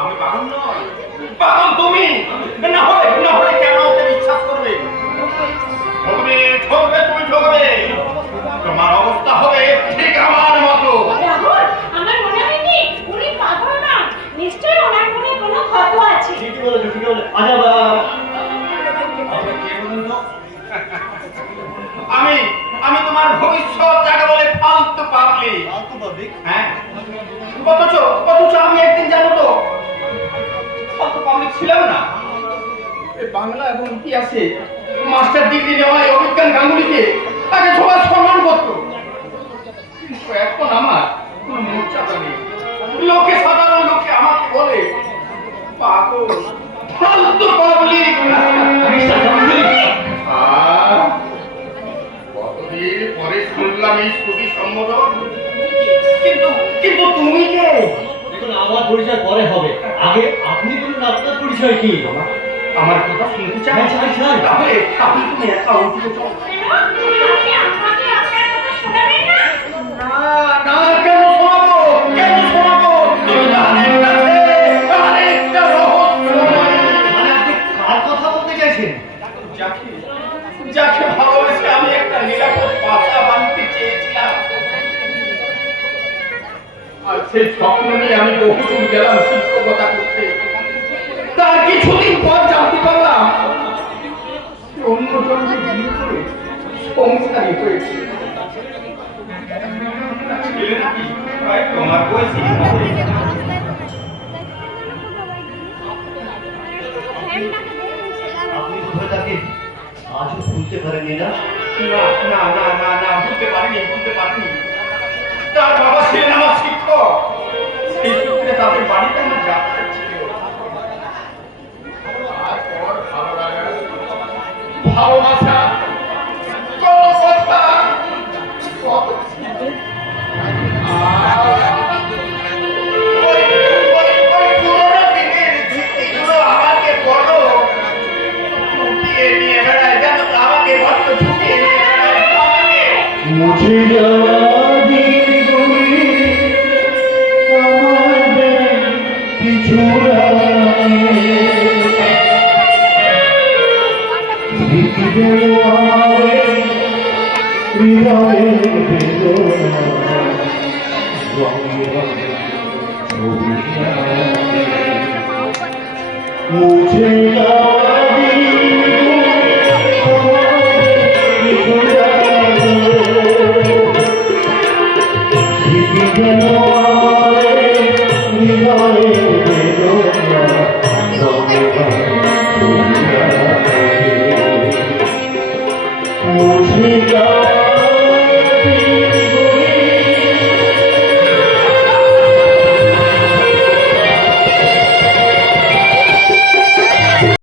আমি বাঙাল নয়। বাঙাল তুমি। না হয় না হলে কেন? ভবিষ্যৎ যাকে বলে ফালতু পাবলি ফালতু পাবলিক হ্যাঁ। অথচ অথচ আমি একদিন জানো তো ফালতু পাবলিক ছিলাম না। বাংলা এবং ইতিহাসে মাস্টার ডিগ্রি নেওয়া অভিজ্ঞান গাঙ্গুলিকে তাকে শুনলাম খুবই সম্মত। কিন্তু কিন্তু তুমি কে? দেখুন আমার পরিচয় পরে হবে। আগে আপনি বলুন আপনার পরিচয় কি? আমার কথা শুনতে চাই হ্যাঁ, চাই, চাই। তাহলে আপনি তুমি একা উঠে সেই স্বপ্ন নিয়ে আমি বহু গেলাম শিক্ষকতা করতে। তার কিছুদিন পর জানতে পারলাম সে অন্য জনকে বিয়ে করে সংসারী হয়েছে। তোমার আপনি তাকে আজও ভুলতে পারেননি না? না না না না না পারিনি বুঝতে পারিনি। তার বাবা ছিলেন আমার শিক্ষক সেই সূত্রে ভালোবাসা আঁকে। মুছে